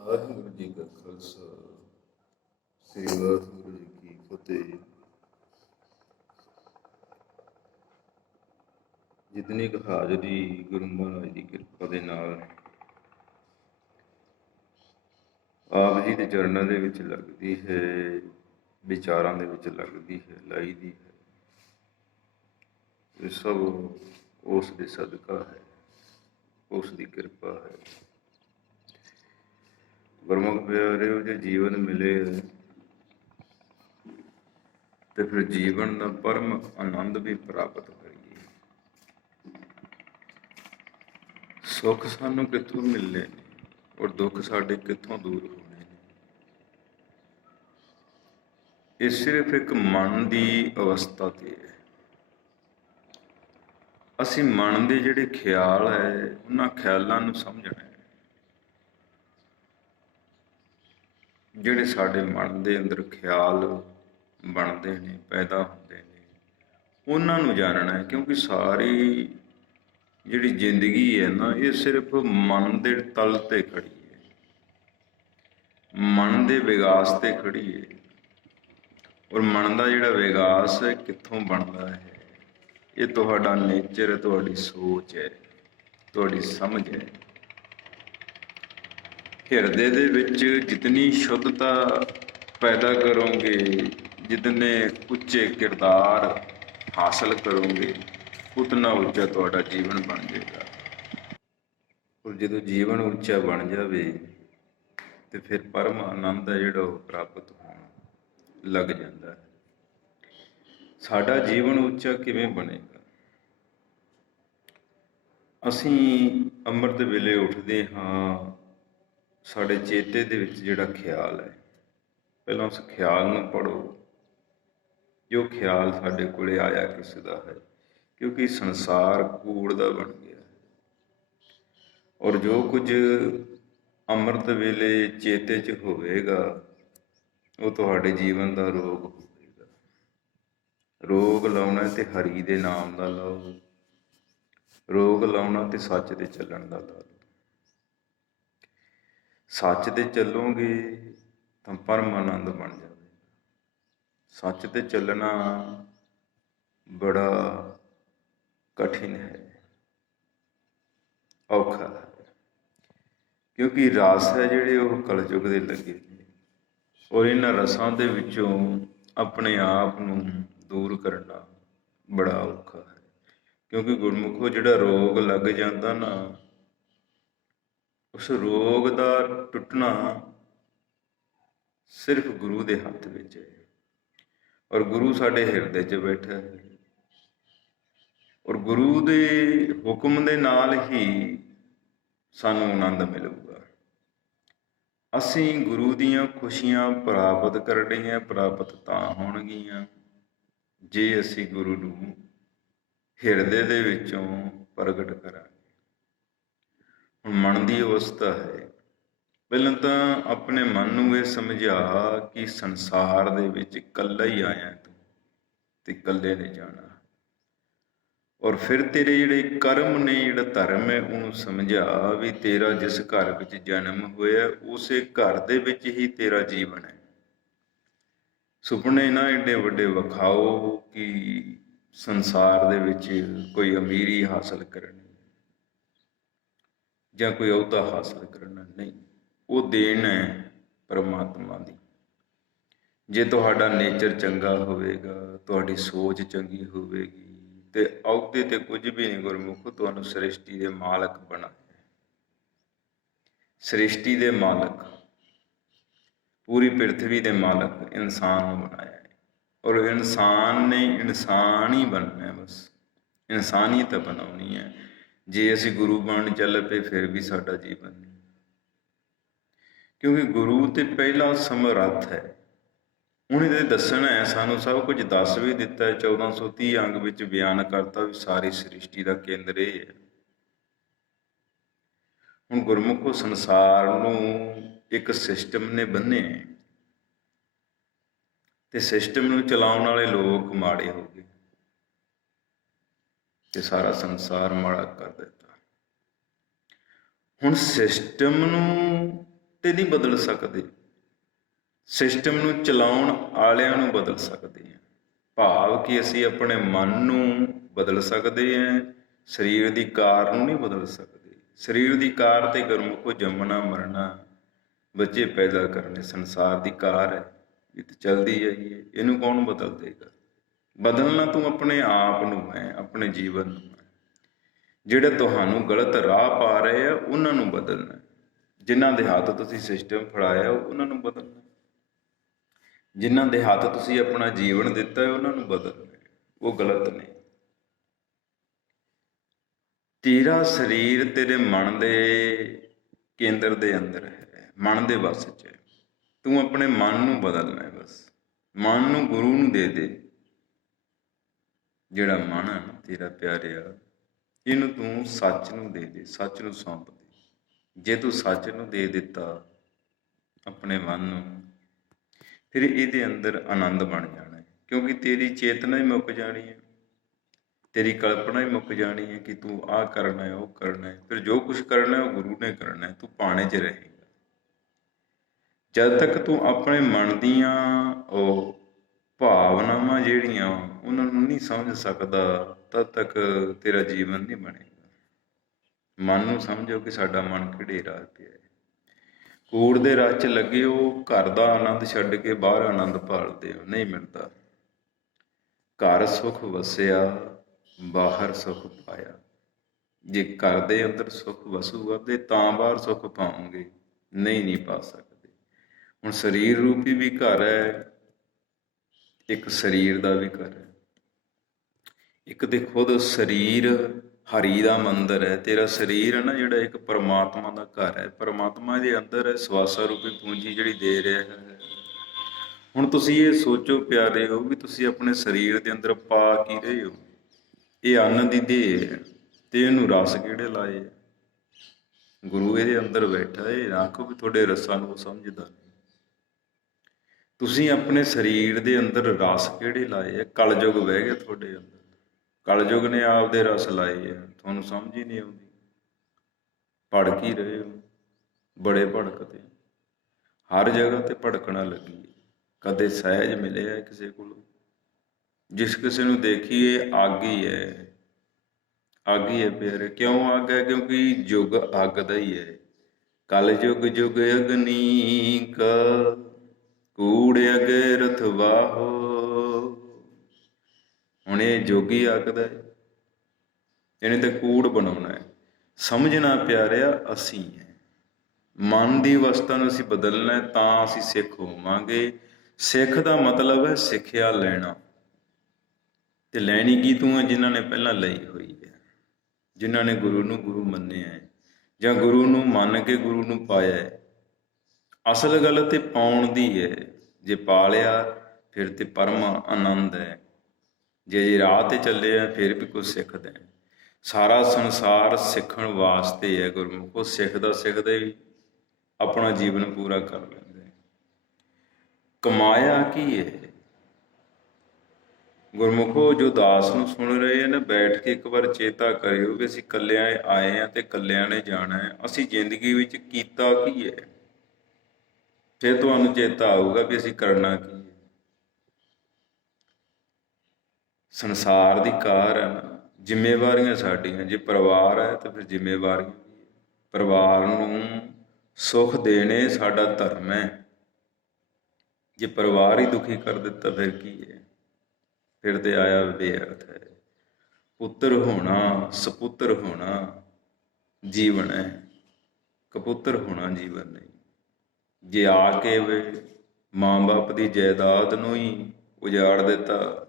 ਵਾਹਿਗੁਰੂ ਜੀ ਕਾ ਖਾਲਸਾ ਸ੍ਰੀ ਵਾਹਿਗੁਰੂ ਜੀ ਕੀ ਫਤਿਹ। ਜਿਤਨੀ ਕੁ ਹਾਜ਼ਰੀ ਗੁਰੂ ਮਹਾਰਾਜ ਦੀ ਕਿਰਪਾ ਦੇ ਨਾਲ ਆਪ ਜੀ ਦੇ ਚਰਨਾਂ ਦੇ ਵਿੱਚ ਲੱਗਦੀ ਹੈ, ਵਿਚਾਰਾਂ ਦੇ ਵਿੱਚ ਲੱਗਦੀ ਹੈ, ਲਾਈਦੀ ਹੈ, ਇਹ ਸਭ ਉਸ ਦੇ ਸਦਕਾ ਹੈ, ਉਸ ਦੀ ਕਿਰਪਾ ਹੈ। ਗੁਰਮੁਖ ਪਿਆਰਿਓ, ਜੇ ਜੀਵਨ ਮਿਲੇ ਤੇ ਫਿਰ ਜੀਵਨ ਦਾ ਪਰਮ ਆਨੰਦ ਵੀ ਪ੍ਰਾਪਤ ਕਰੀਏ। ਸੁੱਖ ਸਾਨੂੰ ਕਿੱਥੋਂ ਮਿਲਣੇ ਨੇ ਔਰ ਦੁੱਖ ਸਾਡੇ ਕਿੱਥੋਂ ਦੂਰ ਹੋਣੇ ਨੇ। ਇਹ ਸਿਰਫ ਇੱਕ ਮਨ ਦੀ ਅਵਸਥਾ ਤੇ ਹੈ। ਅਸੀਂ ਮਨ ਦੇ ਜਿਹੜੇ ਖਿਆਲ ਹੈ ਉਹਨਾਂ ਖਿਆਲਾਂ ਨੂੰ ਸਮਝਣਾ ਹੈ। ਜਿਹੜੇ ਸਾਡੇ ਮਨ ਦੇ ਅੰਦਰ ਖਿਆਲ ਬਣਦੇ ਨੇ, ਪੈਦਾ ਹੁੰਦੇ ਨੇ, ਉਹਨਾਂ ਨੂੰ ਜਾਣਨਾ ਹੈ। ਕਿਉਂਕਿ ਸਾਰੀ ਜਿਹੜੀ ਜ਼ਿੰਦਗੀ ਹੈ ਨਾ, ਇਹ ਸਿਰਫ ਮਨ ਦੇ ਤਲ ਤੇ ਖੜੀ ਹੈ, ਮਨ ਦੇ ਵਿਕਾਸ ਤੇ ਖੜੀ ਹੈ। ਔਰ ਮਨ ਦਾ ਜਿਹੜਾ ਵਿਕਾਸ ਹੈ ਕਿੱਥੋਂ ਬਣਦਾ ਹੈ? ਇਹ ਤੁਹਾਡਾ ਨੇਚਰ ਹੈ, ਤੁਹਾਡੀ ਸੋਚ ਹੈ, ਤੁਹਾਡੀ ਸਮਝ ਹੈ। ਹਿਰਦੇ ਦੇ ਵਿੱਚ ਜਿਤਨੀ ਸ਼ੁੱਧਤਾ ਪੈਦਾ ਕਰੋਗੇ, ਜਿਤਨੇ ਉੱਚੇ ਕਿਰਦਾਰ ਹਾਸਲ ਕਰੋਗੇ, ਉਤਨਾ ਉੱਚਾ ਤੁਹਾਡਾ ਜੀਵਨ ਬਣ ਜਾਏਗਾ। ਔਰ ਜਦੋਂ ਜੀਵਨ ਉੱਚਾ ਬਣ ਜਾਵੇ ਤੇ ਫਿਰ ਪਰਮ ਆਨੰਦ ਹੈ ਜਿਹੜਾ ਉਹ ਪ੍ਰਾਪਤ ਹੋਣ ਲੱਗ ਜਾਂਦਾ ਹੈ। ਸਾਡਾ ਜੀਵਨ ਉੱਚਾ ਕਿਵੇਂ ਬਣੇਗਾ? ਅਸੀਂ ਅੰਮ੍ਰਿਤ ਵੇਲੇ ਉੱਠਦੇ ਹਾਂ, ਸਾਡੇ ਚੇਤੇ ਦੇ ਵਿੱਚ ਜਿਹੜਾ ਖਿਆਲ ਹੈ, ਪਹਿਲਾਂ ਉਸ ਖਿਆਲ ਨੂੰ ਪੜ੍ਹੋ। ਜੋ ਖਿਆਲ ਸਾਡੇ ਕੋਲੇ ਆਇਆ ਕਿਸ ਦਾ ਹੈ? ਕਿਉਂਕਿ ਸੰਸਾਰ ਕੂੜ ਦਾ ਬਣ ਗਿਆ ਹੈ। ਔਰ ਜੋ ਕੁਝ ਅੰਮ੍ਰਿਤ ਵੇਲੇ ਚੇਤੇ 'ਚ ਹੋਵੇਗਾ ਉਹ ਤੁਹਾਡੇ ਜੀਵਨ ਦਾ ਰੋਗ ਹੋਵੇਗਾ। ਰੋਗ ਲਾਉਣਾ ਤੇ ਹਰੀ ਦੇ ਨਾਮ ਦਾ ਲਾਓ, ਰੋਗ ਲਾਉਣਾ ਤੇ ਸੱਚ ਦੇ ਚੱਲਣ ਦਾ ਲਾ ਲਓ। ਸੱਚ ਤੇ ਚੱਲੋਗੇ ਤਾਂ ਪਰਮ ਆਨੰਦ ਬਣ ਜਾਵੇਗਾ। ਸੱਚ ਤੇ ਚੱਲਣਾ ਬੜਾ ਕਠਿਨ ਹੈ, ਔਖਾ ਹੈ। ਕਿਉਂਕਿ ਰਸ ਹੈ ਜਿਹੜੇ ਉਹ ਕਲਯੁਗ ਦੇ ਲੱਗੇ ਨੇ, ਔਰ ਇਹਨਾਂ ਰਸਾਂ ਦੇ ਵਿੱਚੋਂ ਆਪਣੇ ਆਪ ਨੂੰ ਦੂਰ ਕਰਨਾ ਬੜਾ ਔਖਾ ਹੈ। ਕਿਉਂਕਿ ਗੁਰਮੁਖੋ, ਜਿਹੜਾ ਰੋਗ ਲੱਗ ਜਾਂਦਾ ਨਾ, ਉਸ ਰੋਗ ਦਾ ਟੁੱਟਣਾ ਸਿਰਫ ਗੁਰੂ ਦੇ ਹੱਥ ਵਿੱਚ ਹੈ। ਔਰ ਗੁਰੂ ਸਾਡੇ ਹਿਰਦੇ 'ਚ ਬੈਠਾ ਹੈ। ਔਰ ਗੁਰੂ ਦੇ ਹੁਕਮ ਦੇ ਨਾਲ ਹੀ ਸਾਨੂੰ ਆਨੰਦ ਮਿਲੂਗਾ। ਅਸੀਂ ਗੁਰੂ ਦੀਆਂ ਖੁਸ਼ੀਆਂ ਪ੍ਰਾਪਤ ਕਰਨੀਆਂ, ਪ੍ਰਾਪਤ ਤਾਂ ਹੋਣਗੀਆਂ ਜੇ ਅਸੀਂ ਗੁਰੂ ਨੂੰ ਹਿਰਦੇ ਦੇ ਵਿੱਚੋਂ ਪ੍ਰਗਟ ਕਰਾਂਗੇ। ਹੁਣ ਮਨ ਦੀ ਅਵਸਥਾ ਹੈ, ਪਹਿਲਾਂ ਤਾਂ ਆਪਣੇ ਮਨ ਨੂੰ ਇਹ ਸਮਝਾ ਕਿ ਸੰਸਾਰ ਦੇ ਵਿੱਚ ਇਕੱਲਾ ਹੀ ਆਇਆ ਤੂੰ ਤੇ ਇਕੱਲੇ ਨੇ ਜਾਣਾ। ਔਰ ਫਿਰ ਤੇਰੇ ਜਿਹੜੇ ਕਰਮ ਨੇ, ਜਿਹੜਾ ਧਰਮ ਹੈ, ਉਹਨੂੰ ਸਮਝਾ ਵੀ ਤੇਰਾ ਜਿਸ ਘਰ ਵਿੱਚ ਜਨਮ ਹੋਇਆ ਉਸੇ ਘਰ ਦੇ ਵਿੱਚ ਹੀ ਤੇਰਾ ਜੀਵਨ ਹੈ। ਸੁਪਨੇ ਨਾ ਏਡੇ ਵੱਡੇ ਵਿਖਾਓ ਕਿ ਸੰਸਾਰ ਦੇ ਵਿੱਚ ਕੋਈ ਅਮੀਰੀ ਹਾਸਲ ਕਰਨੀ ਜਾਂ ਕੋਈ ਅਹੁਦਾ ਹਾਸਲ ਕਰਨਾ ਨਹੀਂ। ਉਹ ਦੇਣ ਹੈ ਪਰਮਾਤਮਾ ਦੀ। ਜੇ ਤੁਹਾਡਾ ਨੇਚਰ ਚੰਗਾ ਹੋਵੇਗਾ, ਤੁਹਾਡੀ ਸੋਚ ਚੰਗੀ ਹੋਵੇਗੀ ਤੇ ਅਹੁਦੇ ਤੇ ਕੁਝ ਵੀ ਨਹੀਂ। ਗੁਰਮੁਖ ਤੁਹਾਨੂੰ ਸ੍ਰਿਸ਼ਟੀ ਦੇ ਮਾਲਕ ਬਣਾਇਆ, ਸ੍ਰਿਸ਼ਟੀ ਦੇ ਮਾਲਕ, ਪੂਰੀ ਪ੍ਰਿਥਵੀ ਦੇ ਮਾਲਕ ਇਨਸਾਨ ਨੂੰ ਬਣਾਇਆ ਹੈ। ਔਰ ਇਨਸਾਨ ਨੇ ਇਨਸਾਨ ਹੀ ਬਣਨਾ ਹੈ, ਬਸ ਇਨਸਾਨੀਅਤ ਬਣਾਉਣੀ ਹੈ। ਜੇ ਅਸੀਂ ਗੁਰੂ ਬਣ ਚੱਲ ਪਏ ਫਿਰ ਵੀ ਸਾਡਾ ਜੀਵਨ ਨਹੀਂ। ਕਿਉਂਕਿ ਗੁਰੂ ਤੇ ਪਹਿਲਾ ਸਮਰੱਥ ਹੈ, ਉਹਨੇ ਤੇ ਦੱਸਣਾ ਹੈ। ਸਾਨੂੰ ਸਭ ਕੁਝ ਦੱਸ ਵੀ ਦਿੱਤਾ ਹੈ, 1430 ਅੰਗ ਵਿੱਚ ਬਿਆਨ ਕਰਤਾ ਵੀ ਸਾਰੀ ਸ੍ਰਿਸ਼ਟੀ ਦਾ ਕੇਂਦਰ ਇਹ ਹੈ। ਹੁਣ ਗੁਰਮੁਖੋ, ਸੰਸਾਰ ਨੂੰ ਇੱਕ ਸਿਸਟਮ ਨੇ ਬੰਨ੍ਹਿਆ ਤੇ ਸਿਸਟਮ ਨੂੰ ਚਲਾਉਣ ਵਾਲੇ ਲੋਕ ਮਾੜੇ ਹੋ ਗਏ ਤੇ ਸਾਰਾ ਸੰਸਾਰ ਮਾੜਾ ਕਰ ਦਿੱਤਾ। ਹੁਣ ਸਿਸਟਮ ਨੂੰ ਤੇ ਨਹੀਂ ਬਦਲ ਸਕਦੇ, ਸਿਸਟਮ ਨੂੰ ਚਲਾਉਣ ਵਾਲਿਆਂ ਨੂੰ ਬਦਲ ਸਕਦੇ ਹਾਂ। ਭਾਵ ਕਿ ਅਸੀਂ ਆਪਣੇ ਮਨ ਨੂੰ ਬਦਲ ਸਕਦੇ ਹਾਂ, ਸਰੀਰ ਦੀ ਕਾਰ ਨੂੰ ਨਹੀਂ ਬਦਲ ਸਕਦੇ। ਸਰੀਰ ਦੀ ਕਾਰ ਤੇ ਗੁਰਮੁਖੋ ਜੰਮਣਾ ਮਰਨਾ, ਬੱਚੇ ਪੈਦਾ ਕਰਨੇ, ਸੰਸਾਰ ਦੀ ਕਾਰ ਹੈ, ਇਹ ਤਾਂ ਚੱਲਦੀ ਜਾਈਏ, ਇਹਨੂੰ ਕੌਣ ਬਦਲ ਦੇਗਾ? ਬਦਲਣਾ ਤੂੰ ਆਪਣੇ ਆਪ ਨੂੰ ਹੈ, ਆਪਣੇ ਜੀਵਨ ਨੂੰ ਹੈ। ਜਿਹੜੇ ਤੁਹਾਨੂੰ ਗਲਤ ਰਾਹ ਪਾ ਰਹੇ ਆ ਉਹਨਾਂ ਨੂੰ ਬਦਲਣਾ, ਜਿਨ੍ਹਾਂ ਦੇ ਹੱਥ ਤੁਸੀਂ ਸਿਸਟਮ ਫੜਾਇਆ ਉਹਨਾਂ ਨੂੰ ਬਦਲਣਾ, ਜਿਨ੍ਹਾਂ ਦੇ ਹੱਥ ਤੁਸੀਂ ਆਪਣਾ ਜੀਵਨ ਦਿੱਤਾ ਹੈ ਉਹਨਾਂ ਨੂੰ ਬਦਲਣਾ, ਉਹ ਗਲਤ ਨੇ। ਤੇਰਾ ਸਰੀਰ ਤੇਰੇ ਮਨ ਦੇ ਕੇਂਦਰ ਦੇ ਅੰਦਰ ਹੈ, ਮਨ ਦੇ ਵੱਸ 'ਚ ਹੈ। ਤੂੰ ਆਪਣੇ ਮਨ ਨੂੰ ਬਦਲਣਾ ਹੈ, ਬਸ ਮਨ ਨੂੰ ਗੁਰੂ ਨੂੰ ਦੇ ਦੇ। ਜਿਹੜਾ ਮਨ ਹੈ ਨਾ ਤੇਰਾ ਪਿਆਰਿਆ, ਇਹਨੂੰ ਤੂੰ ਸੱਚ ਨੂੰ ਦੇ ਦੇ, ਸੱਚ ਨੂੰ ਸੌਂਪ ਦੇ। ਜੇ ਤੂੰ ਸੱਚ ਨੂੰ ਦੇ ਦਿੱਤਾ ਆਪਣੇ ਮਨ ਨੂੰ, ਫਿਰ ਇਹਦੇ ਅੰਦਰ ਆਨੰਦ ਬਣ ਜਾਣਾ ਹੈ, ਕਿਉਂਕਿ ਤੇਰੀ ਚੇਤਨਾ ਹੀ ਮੁੱਕ ਜਾਣੀ ਹੈ, ਤੇਰੀ ਕਲਪਨਾ ਹੀ ਮੁੱਕ ਜਾਣੀ ਹੈ ਕਿ ਤੂੰ ਆਹ ਕਰਨਾ ਹੈ, ਉਹ ਕਰਨਾ ਹੈ। ਫਿਰ ਜੋ ਕੁਛ ਕਰਨਾ ਹੈ ਉਹ ਗੁਰੂ ਨੇ ਕਰਨਾ ਹੈ, ਤੂੰ ਪਾਣੇ 'ਚ ਰਹੇਗਾ। ਜਦ ਤੱਕ ਤੂੰ ਆਪਣੇ ਮਨ ਦੀਆਂ ਉਹ ਭਾਵਨਾਵਾਂ ਜਿਹੜੀਆਂ ਉਹਨਾਂ ਨੂੰ ਨਹੀਂ ਸਮਝ ਸਕਦਾ, ਤਦ ਤੱਕ ਤੇਰਾ ਜੀਵਨ ਨਹੀਂ ਬਣੇਗਾ। ਮਨ ਨੂੰ ਸਮਝੋ ਕਿ ਸਾਡਾ ਮਨ ਕਿਹੜੇ ਰਾਹ ਪਿਆ ਹੈ। ਕੂੜ ਦੇ ਰਾਹ 'ਚ ਲੱਗੇ ਹੋ, ਘਰ ਦਾ ਆਨੰਦ ਛੱਡ ਕੇ ਬਾਹਰ ਆਨੰਦ ਭਾਲਦੇ ਹੋ, ਨਹੀਂ ਮਿਲਦਾ। ਘਰ ਸੁੱਖ ਵਸਿਆ, ਬਾਹਰ ਸੁੱਖ ਪਾਇਆ। ਜੇ ਘਰ ਦੇ ਅੰਦਰ ਸੁੱਖ ਵਸੂਗਾ ਤੇ ਤਾਂ ਬਾਹਰ ਸੁੱਖ ਪਾਓਗੇ, ਨਹੀਂ ਪਾ ਸਕਦੇ। ਹੁਣ ਸਰੀਰ ਰੂਪੀ ਵੀ ਘਰ ਹੈ, ਇੱਕ ਸਰੀਰ ਦਾ ਵੀ ਘਰ ਹੈ। ਇੱਕ ਤੇ ਖੁਦ ਸਰੀਰ ਹਰੀ ਦਾ ਮੰਦਰ ਹੈ, ਤੇਰਾ ਸਰੀਰ ਹੈ ਨਾ ਜਿਹੜਾ, ਇੱਕ ਪਰਮਾਤਮਾ ਦਾ ਘਰ ਹੈ। ਪਰਮਾਤਮਾ ਦੇ ਅੰਦਰ ਹੈ ਸਵਾਸਾ ਰੂਪੀ ਪੂੰਜੀ ਜਿਹੜੀ ਦੇ ਰਿਹਾ ਹੈ। ਹੁਣ ਤੁਸੀਂ ਇਹ ਸੋਚੋ ਪਿਆਰੇ ਹੋ ਵੀ ਤੁਸੀਂ ਆਪਣੇ ਸਰੀਰ ਦੇ ਅੰਦਰ ਪਾ ਕੀ ਰਹੇ ਹੋ? ਇਹ ਅੰਨ ਦੀ ਦੇਹ ਹੈ ਤੇ ਇਹਨੂੰ ਰਸ ਕਿਹੜੇ ਲਾਏ ਆ? ਗੁਰੂ ਇਹਦੇ ਅੰਦਰ ਬੈਠਾ, ਇਹ ਨਾ ਆਖੋ ਵੀ ਤੁਹਾਡੇ ਰਸਾਂ ਨੂੰ ਸਮਝਦਾ ਨਹੀਂ। ਤੁਸੀਂ ਆਪਣੇ ਸਰੀਰ ਦੇ ਅੰਦਰ ਰਸ ਕਿਹੜੇ ਲਾਏ ਆ? ਕਲਯੁਗ ਬਹਿ ਗਿਆ ਤੁਹਾਡੇ ਅੰਦਰ, ਕਲਯੁਗ ਨੇ ਆਪਦੇ ਰਸ ਲਾਏ ਆ, ਤੁਹਾਨੂੰ ਸਮਝ ਹੀ ਨਹੀਂ ਆਉਂਦੀ। ਭੜਕ ਹੀ ਰਹੇ ਹੋ, ਬੜੇ ਭੜਕਦੇ, ਹਰ ਜਗ੍ਹਾ ਤੇ ਭੜਕਣਾ ਲੱਗੀ। ਕਦੇ ਸਹਿਜ ਮਿਲਿਆ ਕਿਸੇ ਕੋਲੋਂ? ਜਿਸ ਕਿਸੇ ਨੂੰ ਦੇਖੀਏ ਅੱਗ ਹੀ ਹੈ, ਅੱਗ ਹੀ ਹੈ ਪਿਆਰੇ। ਕਿਉਂ ਅੱਗ ਹੈ? ਕਿਉਂਕਿ ਯੁੱਗ ਅੱਗ ਦਾ ਹੀ ਹੈ। ਕਲ ਯੁੱਗ ਯੁੱਗ ਅਗਨੀ ਕਾ, ਕੂੜ ਅਗਰਥ ਵਾਹੋ। ਹੁਣ ਇਹ ਜੋਗੀ ਅੱਗ ਦਾ ਹੈ, ਇਹਨੇ ਤੇ ਕੂੜ ਬਣਾਉਣਾ ਹੈ। ਸਮਝਣਾ ਪਿਆਰਿਆ ਅਸੀਂ ਹੈ, ਮਨ ਦੀ ਅਵਸਥਾ ਨੂੰ ਅਸੀਂ ਬਦਲਣਾ ਹੈ, ਤਾਂ ਅਸੀਂ ਸਿੱਖ ਹੋਵਾਂਗੇ। ਸਿੱਖ ਦਾ ਮਤਲਬ ਹੈ ਸਿੱਖਿਆ ਲੈਣਾ, ਤੇ ਲੈਣੀ ਕੀ ਤੂੰ ਹੈ? ਜਿਨ੍ਹਾਂ ਨੇ ਪਹਿਲਾਂ ਲਈ ਹੋਈ ਹੈ, ਜਿਨ੍ਹਾਂ ਨੇ ਗੁਰੂ ਨੂੰ ਗੁਰੂ ਮੰਨਿਆ ਹੈ, ਜਾਂ ਗੁਰੂ ਨੂੰ ਮੰਨ ਕੇ ਗੁਰੂ ਨੂੰ ਪਾਇਆ ਹੈ। ਅਸਲ ਗੱਲ ਤੇ ਪਾਉਣ ਦੀ ਹੈ। ਜੇ ਪਾ ਲਿਆ ਫਿਰ ਤੇ ਪਰਮ ਆਨੰਦ ਹੈ। ਜੇ ਰਾਹ ਤੇ ਚੱਲੇ ਆ ਫਿਰ ਵੀ ਕੁਝ ਸਿੱਖਦੇ। ਸਾਰਾ ਸੰਸਾਰ ਸਿੱਖਣ ਵਾਸਤੇ ਹੈ ਗੁਰਮੁਖੋ। ਸਿੱਖਦਾ ਸਿੱਖਦੇ ਵੀ ਆਪਣਾ ਜੀਵਨ ਪੂਰਾ ਕਰ ਲੈਂਦੇ। ਕਮਾਇਆ ਕੀ ਹੈ ਗੁਰਮੁਖੋ? ਜੋ ਦਾਸ ਨੂੰ ਸੁਣ ਰਹੇ ਨੇ, ਬੈਠ ਕੇ ਇੱਕ ਵਾਰ ਚੇਤਾ ਕਰਿਓ ਵੀ ਅਸੀਂ ਇਕੱਲਿਆਂ ਆਏ ਹਾਂ ਤੇ ਇਕੱਲਿਆਂ ਨੇ ਜਾਣਾ ਹੈ। ਅਸੀਂ ਜ਼ਿੰਦਗੀ ਵਿੱਚ ਕੀਤਾ ਕੀ ਹੈ? ਫਿਰ ਤੁਹਾਨੂੰ ਚੇਤਾ ਆਊਗਾ ਵੀ ਅਸੀਂ ਕਰਨਾ ਕੀ ਹੈ। ਸੰਸਾਰ ਦੀ ਕਾਰ ਹੈ ਨਾ, ਜ਼ਿੰਮੇਵਾਰੀਆਂ ਸਾਡੀਆਂ। ਜੇ ਪਰਿਵਾਰ ਹੈ ਤਾਂ ਫਿਰ ਜ਼ਿੰਮੇਵਾਰੀਆਂ। ਪਰਿਵਾਰ ਨੂੰ ਸੁੱਖ ਦੇਣੇ ਸਾਡਾ ਧਰਮ ਹੈ। ਜੇ ਪਰਿਵਾਰ ਹੀ ਦੁਖੀ ਕਰ ਦਿੱਤਾ ਫਿਰ ਕੀ ਹੈ? ਫਿਰ ਤੇ ਆਇਆ ਬੇਅਰਥ ਹੈ। ਪੁੱਤਰ ਹੋਣਾ, ਸਪੁੱਤਰ ਹੋਣਾ ਜੀਵਨ ਹੈ, ਕਪੁੱਤਰ ਹੋਣਾ ਜੀਵਨ ਨਹੀਂ। ਜੇ ਆ ਕੇ ਵੇ ਮਾਂ ਬਾਪ ਦੀ ਜਾਇਦਾਦ ਨੂੰ ਹੀ ਉਜਾੜ ਦਿੱਤਾ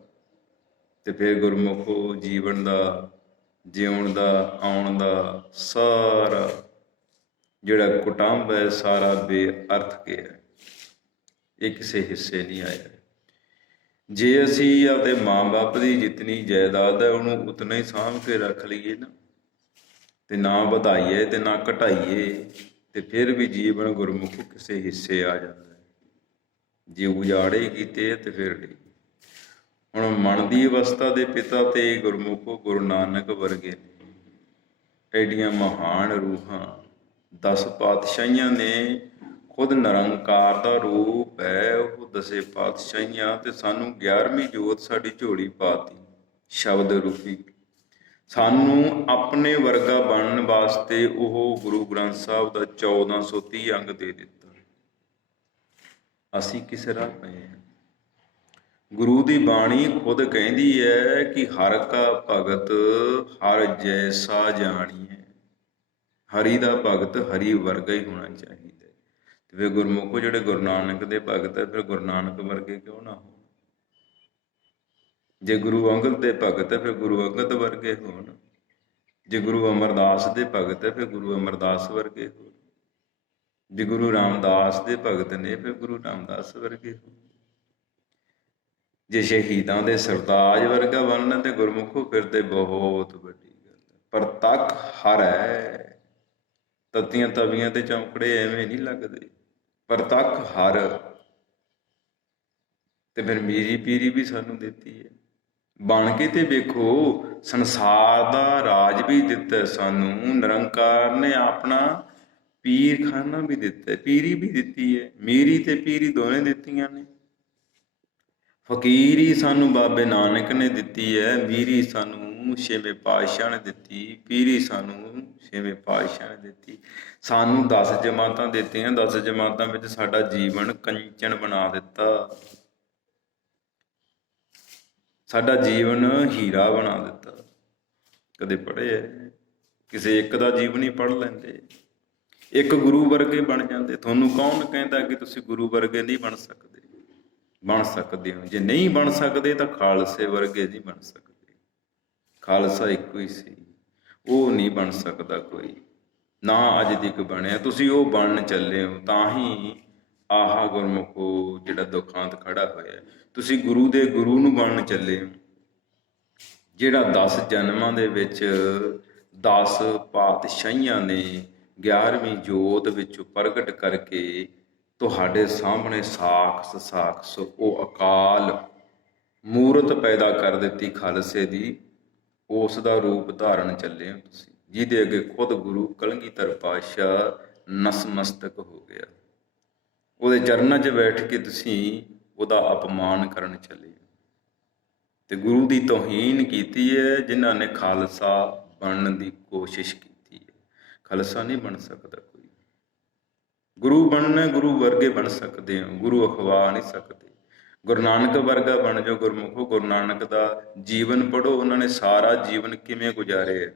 ਤੇ ਫਿਰ ਗੁਰਮੁਖੋ ਜੀਵਨ ਦਾ, ਜਿਉਣ ਦਾ, ਆਉਣ ਦਾ ਸਾਰਾ ਜਿਹੜਾ ਕੁਟੰਬ ਹੈ ਸਾਰਾ ਬੇਅਰਥ ਗਿਆ, ਇਹ ਕਿਸੇ ਹਿੱਸੇ ਨਹੀਂ ਆਇਆ। ਜੇ ਅਸੀਂ ਆਪਦੇ ਮਾਂ ਬਾਪ ਦੀ ਜਿਤਨੀ ਜਾਇਦਾਦ ਹੈ ਉਹਨੂੰ ਉਤਨਾ ਹੀ ਸਾਂਭ ਕੇ ਰੱਖ ਲਈਏ ਨਾ, ਤੇ ਨਾ ਵਧਾਈਏ ਤੇ ਨਾ ਘਟਾਈਏ, ਤੇ ਫਿਰ ਵੀ ਜੀਵਨ ਗੁਰਮੁਖ ਕਿਸੇ ਹਿੱਸੇ ਆ ਜਾਂਦਾ। ਜੇ ਉਜਾੜੇ ਕੀਤੇ ਤੇ ਫਿਰ ਨਹੀਂ। ਹੁਣ ਮਨ ਦੀ ਅਵਸਥਾ ਦੇ ਪਿਤਾ ਤੇ ਗੁਰਮੁਖੋ ਗੁਰੂ ਨਾਨਕ ਵਰਗੇ ਨੇ, ਐਡੀਆਂ ਮਹਾਨ ਰੂਹਾਂ 10 ਪਾਤਸ਼ਾਹੀਆਂ ਨੇ ਖੁਦ ਨਿਰੰਕਾਰ ਦਾ ਰੂਪ ਹੈ, ਉਹ ਦਸੇ ਪਾਤਸ਼ਾਹੀਆਂ, ਤੇ ਸਾਨੂੰ 11ਵੀਂ ਜੋਤ ਸਾਡੀ ਝੋਲੀ ਪਾਤੀ ਸ਼ਬਦ ਰੂਪੀ। ਸਾਨੂੰ ਆਪਣੇ ਵਰਗਾ ਬਣਨ ਵਾਸਤੇ ਉਹ ਗੁਰੂ ਗ੍ਰੰਥ ਸਾਹਿਬ ਦਾ 1430 ਅੰਗ ਦੇ ਦਿੱਤਾ। ਅਸੀਂ ਕਿਸ ਰਾਹ ਪਏ ਹਾਂ? ਗੁਰੂ ਦੀ ਬਾਣੀ ਖੁਦ ਕਹਿੰਦੀ ਹੈ ਕਿ ਹਰ ਕਾ ਭਗਤ ਹਰ ਜੈਸਾ ਜਾਣੀਐ। ਹਰੀ ਦਾ ਭਗਤ ਹਰੀ ਵਰਗਾ ਹੀ ਹੋਣਾ ਚਾਹੀਦਾ। ਤੇ ਫਿਰ ਗੁਰਮੁਖੋ ਜਿਹੜੇ ਗੁਰੂ ਨਾਨਕ ਦੇ ਭਗਤ ਹੈ, ਫਿਰ ਗੁਰੂ ਨਾਨਕ ਵਰਗੇ ਕਿਉਂ ਨਾ ਹੋਣ? ਜੇ ਗੁਰੂ ਅੰਗਦ ਦੇ ਭਗਤ ਹੈ, ਫਿਰ ਗੁਰੂ ਅੰਗਦ ਵਰਗੇ ਹੋਣ। ਜੇ ਗੁਰੂ ਅਮਰਦਾਸ ਦੇ ਭਗਤ ਹੈ, ਫਿਰ ਗੁਰੂ ਅਮਰਦਾਸ ਵਰਗੇ ਹੋਣ। ਜੇ ਗੁਰੂ ਰਾਮਦਾਸ ਦੇ ਭਗਤ ਨੇ, ਫਿਰ ਗੁਰੂ ਰਾਮਦਾਸ ਵਰਗੇ ਹੋਣ। ਜੇ ਸ਼ਹੀਦਾਂ ਦੇ ਸਰਤਾਜ ਵਰਗਾ ਬਣਨਾ ਤੇ ਗੁਰਮੁਖੋ ਫਿਰ ਤੇ ਬਹੁਤ ਵੱਡੀ ਗੱਲ ਹੈ। ਪਰ ਤੱਕ ਹਰ ਹੈ। ਤੱਤੀਆਂ ਤਵੀਆਂ ਤੇ ਚੌਂਕੜੇ ਐਵੇਂ ਨਹੀਂ ਲੱਗਦੇ। ਪਰ ਤੱਕ ਹਰ। ਤੇ ਫਿਰ ਮੀਰੀ ਪੀਰੀ ਵੀ ਸਾਨੂੰ ਦਿੱਤੀ ਹੈ। ਬਣ ਕੇ ਤੇ ਵੇਖੋ, ਸੰਸਾਰ ਦਾ ਰਾਜ ਵੀ ਦਿੱਤਾ ਸਾਨੂੰ। ਨਿਰੰਕਾਰ ਨੇ ਆਪਣਾ ਪੀਰਖਾਨਾ ਵੀ ਦਿੱਤਾ, ਪੀਰੀ ਵੀ ਦਿੱਤੀ ਹੈ। ਮੀਰੀ ਤੇ ਪੀਰੀ ਦੋਵੇਂ ਦਿੱਤੀਆਂ ਨੇ। ਫਕੀਰੀ ਸਾਨੂੰ ਬਾਬੇ ਨਾਨਕ ਨੇ ਦਿੱਤੀ ਹੈ, ਮੀਰੀ ਸਾਨੂੰ ਛੇਵੇਂ ਪਾਤਸ਼ਾਹ ਨੇ ਦਿੱਤੀ, ਪੀਰੀ ਸਾਨੂੰ ਛੇਵੇਂ ਪਾਤਸ਼ਾਹ ਨੇ ਦਿੱਤੀ। ਸਾਨੂੰ 10 ਜਮਾਤਾਂ ਦਿੱਤੀਆਂ। 10 ਜਮਾਤਾਂ ਵਿੱਚ ਸਾਡਾ ਜੀਵਨ ਕੰਚਨ ਬਣਾ ਦਿੱਤਾ। ਸਾਡਾ ਜੀਵਨ ਹੀਰਾ ਬਣਾ ਦਿੱਤਾ। ਕਦੇ ਪੜ੍ਹੇ? ਕਿਸੇ ਇੱਕ ਦਾ ਜੀਵਨ ਹੀ ਪੜ੍ਹ ਲੈਂਦੇ, ਇੱਕ ਗੁਰੂ ਵਰਗੇ ਬਣ ਜਾਂਦੇ। ਤੁਹਾਨੂੰ ਕੌਣ ਕਹਿੰਦਾ ਕਿ ਤੁਸੀਂ ਗੁਰੂ ਵਰਗੇ ਨਹੀਂ ਬਣ ਸਕਦੇ? ਬਣ ਸਕਦੇ ਹੋ। ਜੇ ਨਹੀਂ ਬਣ ਸਕਦੇ ਤਾਂ ਖਾਲਸੇ ਵਰਗੇ ਨਹੀਂ ਬਣ ਸਕਦੇ। ਖਾਲਸਾ ਇੱਕੋ ਹੀ ਸੀ, ਉਹ ਨਹੀਂ ਬਣ ਸਕਦਾ ਕੋਈ, ਨਾ ਅੱਜ ਤੱਕ ਬਣਿਆ। ਤੁਸੀਂ ਉਹ ਬਣਨ ਚੱਲੇ ਹੋ। ਤਾਂ ਹੀ ਆਹ ਗੁਰਮੁਖੋ ਜਿਹੜਾ ਦੁਖਾਂਤ ਖੜਾ ਹੋਇਆ, ਤੁਸੀਂ ਗੁਰੂ ਦੇ ਗੁਰੂ ਨੂੰ ਬਣਨ ਚੱਲੇ ਹੋ, ਜਿਹੜਾ 10 ਜਨਮਾਂ ਦੇ ਵਿੱਚ 10 ਪਾਤਸ਼ਾਹੀਆਂ ਨੇ 11ਵੀਂ ਜੋਤ ਵਿੱਚੋਂ ਪ੍ਰਗਟ ਕਰਕੇ ਤੁਹਾਡੇ ਸਾਹਮਣੇ ਸਾਖਸ ਉਹ ਅਕਾਲ ਮੂਰਤ ਪੈਦਾ ਕਰ ਦਿੱਤੀ ਖਾਲਸੇ ਦੀ। ਉਸ ਦਾ ਰੂਪ ਧਾਰਨ ਚੱਲੇ ਹੋ ਤੁਸੀਂ, ਜਿਹਦੇ ਅੱਗੇ ਖੁਦ ਗੁਰੂ ਕਲਗੀਧਰ ਪਾਤਸ਼ਾਹ ਨਸਮਸਤਕ ਹੋ ਗਿਆ। ਉਹਦੇ ਚਰਨਾਂ 'ਚ ਬੈਠ ਕੇ ਤੁਸੀਂ ਉਹਦਾ ਅਪਮਾਨ ਕਰਨ ਚੱਲੇ ਹੋ ਤੇ ਗੁਰੂ ਦੀ ਤੋਹੀਨ ਕੀਤੀ ਹੈ। ਜਿਨ੍ਹਾਂ ਨੇ ਖਾਲਸਾ ਬਣਨ ਦੀ ਕੋਸ਼ਿਸ਼ ਕੀਤੀ ਹੈ, ਖਾਲਸਾ ਨਹੀਂ ਬਣ ਸਕਦਾ ਕੋਈ। ਗੁਰੂ ਬਣਨਾ, ਗੁਰੂ ਵਰਗੇ ਬਣ ਸਕਦੇ ਹੋ, ਗੁਰੂ ਅਖਵਾ ਨਹੀਂ ਸਕਦੇ। ਗੁਰੂ ਨਾਨਕ ਵਰਗਾ ਬਣ ਜਾਓ ਗੁਰਮੁਖੋ। ਗੁਰੂ ਨਾਨਕ ਦਾ ਜੀਵਨ ਪੜ੍ਹੋ, ਉਹਨਾਂ ਨੇ ਸਾਰਾ ਜੀਵਨ ਕਿਵੇਂ ਗੁਜ਼ਾਰਿਆ।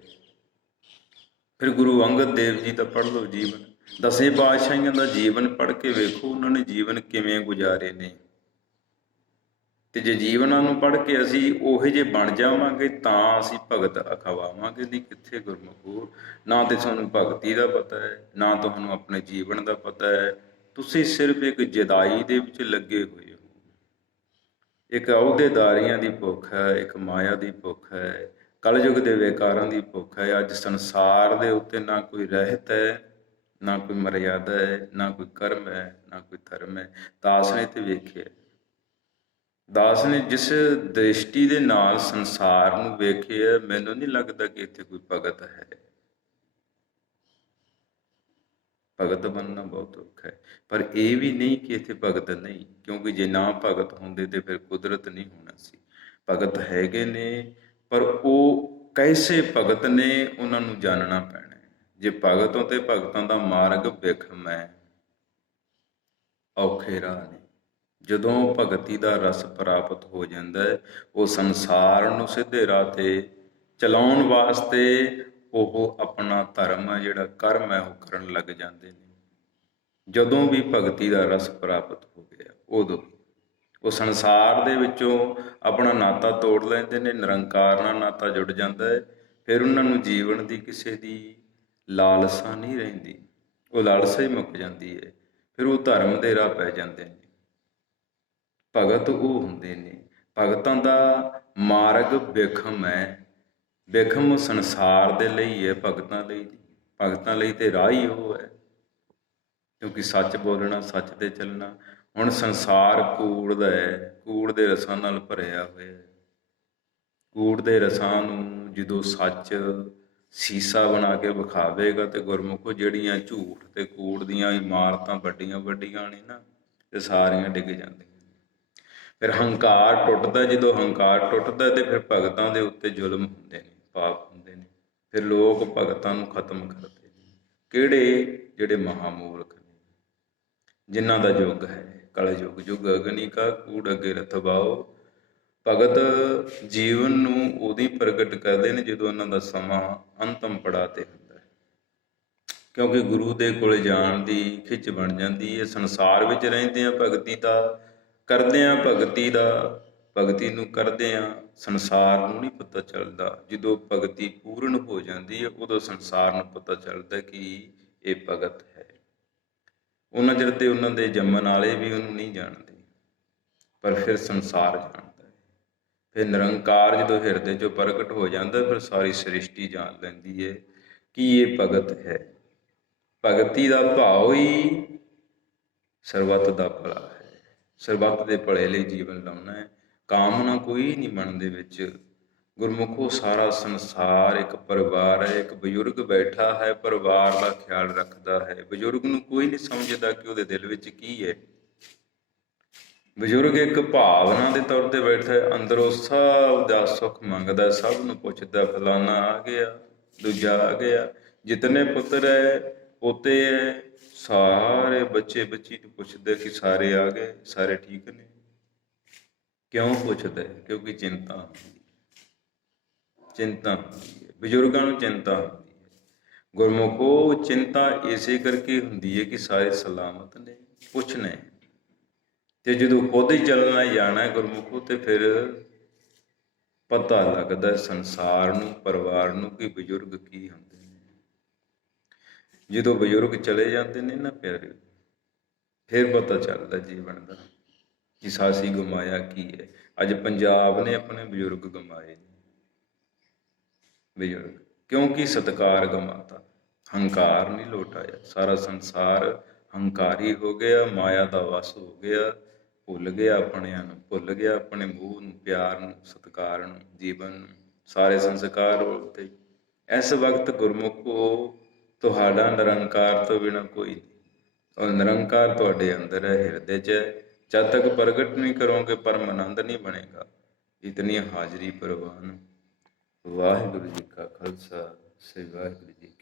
ਫਿਰ ਗੁਰੂ ਅੰਗਦ ਦੇਵ ਜੀ ਦਾ ਪੜ੍ਹ ਲਓ ਜੀਵਨ। 10 ਪਾਤਸ਼ਾਹੀਆਂ ਦਾ ਜੀਵਨ ਪੜ੍ਹ ਕੇ ਵੇਖੋ, ਉਹਨਾਂ ਨੇ ਜੀਵਨ ਕਿਵੇਂ ਗੁਜ਼ਾਰੇ ਨੇ। ਤੇ ਜੇ ਜੀਵਨਾਂ ਨੂੰ ਪੜ੍ਹ ਕੇ ਅਸੀਂ ਉਹੋ ਜਿਹੇ ਬਣ ਜਾਵਾਂਗੇ ਤਾਂ ਅਸੀਂ ਭਗਤ ਅਖਵਾਵਾਂਗੇ। ਨਹੀਂ ਕਿੱਥੇ ਗੁਰਮੁਖੋ। ਨਾ ਤੇ ਤੁਹਾਨੂੰ ਭਗਤੀ ਦਾ ਪਤਾ ਹੈ, ਨਾ ਤੁਹਾਨੂੰ ਆਪਣੇ ਜੀਵਨ ਦਾ ਪਤਾ ਹੈ। ਤੁਸੀਂ ਸਿਰਫ ਇੱਕ ਜਦਾਈ ਦੇ ਵਿੱਚ ਲੱਗੇ ਹੋਏ ਹੋ। ਇੱਕ ਅਹੁਦੇਦਾਰੀਆਂ ਦੀ ਭੁੱਖ ਹੈ, ਇੱਕ ਮਾਇਆ ਦੀ ਭੁੱਖ ਹੈ, ਕਲਯੁਗ ਦੇ ਵਿਕਾਰਾਂ ਦੀ ਭੁੱਖ ਹੈ। ਅੱਜ ਸੰਸਾਰ ਦੇ ਉੱਤੇ ਨਾ ਕੋਈ ਰਹਿਤ ਹੈ, ਨਾ ਕੋਈ ਮਰਿਆਦਾ ਹੈ, ਨਾ ਕੋਈ ਕਰਮ ਹੈ, ਨਾ ਕੋਈ ਧਰਮ ਹੈ। ਦਾਸ ਨੇ ਤੇ ਵੇਖਿਆ, ਦਾਸ ਨੇ ਜਿਸ ਦ੍ਰਿਸ਼ਟੀ ਦੇ ਨਾਲ ਸੰਸਾਰ ਨੂੰ ਵੇਖਿਆ, ਮੈਨੂੰ ਨਹੀਂ ਲੱਗਦਾ ਕਿ ਇੱਥੇ ਕੋਈ ਭਗਤ ਹੈ। ਭਗਤ ਬਣਨਾ ਬਹੁਤ ਔਖਾ ਹੈ। ਪਰ ਇਹ ਵੀ ਨਹੀਂ ਕਿ ਇੱਥੇ ਭਗਤ ਨਹੀਂ, ਕਿਉਂਕਿ ਜੇ ਨਾ ਭਗਤ ਹੁੰਦੇ ਤੇ ਫਿਰ ਕੁਦਰਤ ਨਹੀਂ ਹੋਣਾ ਸੀ। ਭਗਤ ਹੈਗੇ ਨੇ, ਪਰ ਉਹ ਕੈਸੇ ਭਗਤ ਨੇ ਉਹਨਾਂ ਨੂੰ ਜਾਣਨਾ ਪੈਣਾ। ਜੇ ਭਗਤ ਹੋ ਤੇ ਭਗਤਾਂ ਦਾ ਮਾਰਗ ਵਿਖਮ ਹੈ, ਔਖੇ ਰਾਹ ਨੇ। ਜਦੋਂ ਭਗਤੀ ਦਾ ਰਸ ਪ੍ਰਾਪਤ ਹੋ ਜਾਂਦਾ ਹੈ, ਉਹ ਸੰਸਾਰ ਨੂੰ ਸਿੱਧੇ ਰਾਹ ਤੇ ਚਲਾਉਣ ਵਾਸਤੇ ਉਹ ਆਪਣਾ ਧਰਮ ਹੈ, ਜਿਹੜਾ ਕਰਮ ਹੈ, ਉਹ ਕਰਨ ਲੱਗ ਜਾਂਦੇ ਨੇ। ਜਦੋਂ ਵੀ ਭਗਤੀ ਦਾ ਰਸ ਪ੍ਰਾਪਤ ਹੋ ਗਿਆ, ਉਦੋਂ ਉਹ ਸੰਸਾਰ ਦੇ ਵਿੱਚੋਂ ਆਪਣਾ ਨਾਤਾ ਤੋੜ ਲੈਂਦੇ ਨੇ, ਨਿਰੰਕਾਰ ਨਾਲ ਨਾਤਾ ਜੁੜ ਜਾਂਦਾ ਹੈ। ਫਿਰ ਉਹਨਾਂ ਨੂੰ ਜੀਵਨ ਦੀ ਕਿਸੇ ਦੀ ਲਾਲਸਾ ਨਹੀਂ ਰਹਿੰਦੀ, ਉਹ ਲਾਲਸਾ ਹੀ ਮੁੱਕ ਜਾਂਦੀ ਹੈ। ਫਿਰ ਉਹ ਧਰਮ ਦੇ ਰਾਹ ਪੈ ਜਾਂਦੇ ਨੇ। ਭਗਤ ਉਹ ਹੁੰਦੇ ਨੇ, ਭਗਤਾਂ ਦਾ ਮਾਰਗ ਵਿਖਮ ਹੈ। ਵਿਖਮ ਸੰਸਾਰ ਦੇ ਲਈ ਹੈ, ਭਗਤਾਂ ਲਈ ਨਹੀਂ। ਭਗਤਾਂ ਲਈ ਤੇ ਰਾਹ ਹੀ ਉਹ ਹੈ, ਕਿਉਂਕਿ ਸੱਚ ਬੋਲਣਾ, ਸੱਚ ਤੇ ਚੱਲਣਾ। ਹੁਣ ਸੰਸਾਰ ਕੂੜ ਦਾ ਹੈ, ਕੂੜ ਦੇ ਰਸਾਂ ਨਾਲ ਭਰਿਆ ਹੋਇਆ ਹੈ। ਕੂੜ ਦੇ ਰਸਾਂ ਨੂੰ ਜਦੋਂ ਸੱਚ ਸੀਸਾ ਬਣਾ ਕੇ ਵਿਖਾਵੇਗਾ ਤੇ ਗੁਰਮੁਖੋ ਜਿਹੜੀਆਂ ਝੂਠ ਤੇ ਕੂੜ ਦੀਆਂ ਇਮਾਰਤਾਂ ਵੱਡੀਆਂ ਵੱਡੀਆਂ ਨੇ ਨਾ, ਤੇ ਸਾਰੀਆਂ ਡਿੱਗ ਜਾਂਦੀਆਂ। ਫਿਰ ਹੰਕਾਰ ਟੁੱਟਦਾ, ਜਦੋਂ ਹੰਕਾਰ ਟੁੱਟਦਾ ਤੇ ਫਿਰ ਭਗਤਾਂ ਦੇ ਉੱਤੇ ਜ਼ੁਲਮ ਹੁੰਦੇ ਨੇ, ਪਾਪ ਹੁੰਦੇ ਨੇ। ਫਿਰ ਲੋਕ ਭਗਤਾਂ ਨੂੰ ਖਤਮ ਕਰਦੇ ਨੇ। ਕਿਹੜੇ? ਜਿਹੜੇ ਮਹਾਮੂਰਖ ਨੇ, ਜਿਨ੍ਹਾਂ ਦਾ ਯੁੱਗ ਹੈ ਕਲਯੁੱਗ। ਯੁੱਗ ਅਗਨੀ ਕਾ ਕੂੜ ਅਗੇ ਰਥਵਾਓ। ਭਗਤ ਜੀਵਨ ਨੂੰ ਉਹਦੀ ਪ੍ਰਗਟ ਕਰਦੇ ਨੇ ਜਦੋਂ ਉਹਨਾਂ ਦਾ ਸਮਾਂ ਅੰਤਮ ਪੜਾਅ ਤੇ ਹੁੰਦਾ ਹੈ, ਕਿਉਂਕਿ ਗੁਰੂ ਦੇ ਕੋਲ ਜਾਣ ਦੀ ਖਿੱਚ ਬਣ ਜਾਂਦੀ ਹੈ। ਸੰਸਾਰ ਵਿੱਚ ਰਹਿੰਦੇ ਆ ਭਗਤੀ ਦਾ ਕਰਦੇ ਆ, ਭਗਤੀ ਨੂੰ ਕਰਦੇ ਆ, ਸੰਸਾਰ ਨੂੰ ਨਹੀਂ ਪਤਾ ਚੱਲਦਾ। ਜਦੋਂ ਭਗਤੀ ਪੂਰਨ ਹੋ ਜਾਂਦੀ ਹੈ ਉਦੋਂ ਸੰਸਾਰ ਨੂੰ ਪਤਾ ਚੱਲਦਾ ਕਿ ਇਹ ਭਗਤ ਹੈ। ਉਹਨਾਂ ਚਿਰ ਤੇ ਉਹਨਾਂ ਦੇ ਜੰਮਣ ਵਾਲੇ ਵੀ ਉਹਨੂੰ ਨਹੀਂ ਜਾਣਦੇ, ਪਰ ਫਿਰ ਸੰਸਾਰ ਜਾਣਦਾ ਹੈ। ਫਿਰ ਨਿਰੰਕਾਰ ਜਦੋਂ ਹਿਰਦੇ 'ਚੋਂ ਪ੍ਰਗਟ ਹੋ ਜਾਂਦਾ, ਫਿਰ ਸਾਰੀ ਸ੍ਰਿਸ਼ਟੀ ਜਾਣ ਲੈਂਦੀ ਹੈ ਕਿ ਇਹ ਭਗਤ ਹੈ। ਭਗਤੀ ਦਾ ਭਾਵ ਹੀ ਸਰਬੱਤ ਦਾ ਭਲਾ ਹੈ, ਸਰਬੱਤ ਦੇ ਭਲੇ ਲਈ ਜੀਵਨ ਲਾਉਣਾ ਹੈ। ਕਾਮਨਾ ਕੋਈ ਨਹੀਂ ਮਨ ਦੇ ਵਿੱਚ। ਗੁਰਮੁਖੋ ਸਾਰਾ ਸੰਸਾਰ ਇੱਕ ਪਰਿਵਾਰ ਹੈ। ਇੱਕ ਬਜ਼ੁਰਗ ਬੈਠਾ ਹੈ, ਪਰਿਵਾਰ ਦਾ ਖਿਆਲ ਰੱਖਦਾ ਹੈ। ਬਜ਼ੁਰਗ ਨੂੰ ਕੋਈ ਨਹੀਂ ਸਮਝਦਾ ਕਿ ਉਹਦੇ ਦਿਲ ਵਿੱਚ ਕੀ ਹੈ। ਬਜ਼ੁਰਗ ਇੱਕ ਭਾਵਨਾ ਦੇ ਤੌਰ ਤੇ ਬੈਠਾ ਹੈ, ਅੰਦਰੋਂ ਸਭ ਦਾ ਸੁੱਖ ਮੰਗਦਾ, ਸਭ ਨੂੰ ਪੁੱਛਦਾ ਫਲਾਨਾ ਆ ਗਿਆ, ਦੂਜਾ ਆ ਗਿਆ। ਜਿਤਨੇ ਪੁੱਤਰ ਹੈ ਪੋਤੇ ਹੈ, ਸਾਰੇ ਬੱਚੇ ਬੱਚੀ ਨੂੰ ਪੁੱਛਦਾ ਕਿ ਸਾਰੇ ਆ ਗਏ, ਸਾਰੇ ਠੀਕ ਨੇ। ਕਿਉਂ ਪੁੱਛਦਾ? ਕਿਉਂਕਿ ਚਿੰਤਾ ਹੁੰਦੀ ਹੈ। ਬਜ਼ੁਰਗਾਂ ਨੂੰ ਚਿੰਤਾ ਹੁੰਦੀ ਹੈ। ਗੁਰਮੁਖੋ ਚਿੰਤਾ ਇਸੇ ਕਰਕੇ ਹੁੰਦੀ ਹੈ ਕਿ ਸਾਰੇ ਸਲਾਮਤ ਨੇ, ਕੁਛ ਨੇ। ਤੇ ਜਦੋਂ ਖੁਦ ਹੀ ਚੱਲਣਾ ਜਾਣਾ ਗੁਰਮੁਖੋ, ਤੇ ਫਿਰ ਪਤਾ ਲੱਗਦਾ ਸੰਸਾਰ ਨੂੰ, ਪਰਿਵਾਰ ਨੂੰ ਕਿ ਬਜ਼ੁਰਗ ਕੀ ਹੁੰਦੇ ਨੇ। ਜਦੋਂ ਬਜ਼ੁਰਗ ਚਲੇ ਜਾਂਦੇ ਨੇ ਨਾ ਪਿਆਰੇ, ਫਿਰ ਪਤਾ ਚੱਲਦਾ ਜੀਵਨ ਦਾ ਕਿ ਸਾਸੀ ਗਮਾਇਆ ਕੀ ਹੈ। ਅੱਜ ਪੰਜਾਬ ਨੇ ਆਪਣੇ ਬਜ਼ੁਰਗ ਗਮਾਏ ਨੇ। ਬਜ਼ੁਰਗ ਕਿਉਂਕਿ ਸਤਿਕਾਰ ਗਮਾਤਾ, ਹੰਕਾਰ ਨਹੀਂ ਲੋਟ ਆਇਆ। ਸਾਰਾ ਸੰਸਾਰ ਹੰਕਾਰੀ ਹੋ ਗਿਆ, ਮਾਇਆ ਦਾ ਵਸ ਹੋ ਗਿਆ, ਭੁੱਲ ਗਿਆ ਆਪਣਿਆਂ ਨੂੰ, ਭੁੱਲ ਗਿਆ ਆਪਣੇ ਮੂੰਹ ਨੂੰ, ਪਿਆਰ ਨੂੰ, ਸਤਿਕਾਰ ਨੂੰ, ਜੀਵਨ ਨੂੰ। ਸਾਰੇ ਸੰਸਕਾਰ ਉਲਟੇ। ਇਸ ਵਕਤ ਗੁਰਮੁਖੋ ਤੁਹਾਡਾ ਨਿਰੰਕਾਰ ਤੋਂ ਬਿਨਾਂ ਕੋਈ ਨਹੀਂ, ਔਰ ਨਿਰੰਕਾਰ ਤੁਹਾਡੇ ਅੰਦਰ ਹੈ, ਹਿਰਦੇ 'ਚ ਹੈ। ਜਦ ਤੱਕ ਪ੍ਰਗਟ ਨਹੀਂ ਕਰੋਗੇ ਪਰਮ ਆਨੰਦ ਨਹੀਂ ਬਣੇਗਾ। ਇਤਨੀ ਹਾਜ਼ਰੀ ਪ੍ਰਵਾਨ। ਵਾਹਿਗੁਰੂ ਜੀ ਕਾ ਖਾਲਸਾ, ਸ੍ਰੀ ਵਾਹਿਗੁਰੂ ਜੀ।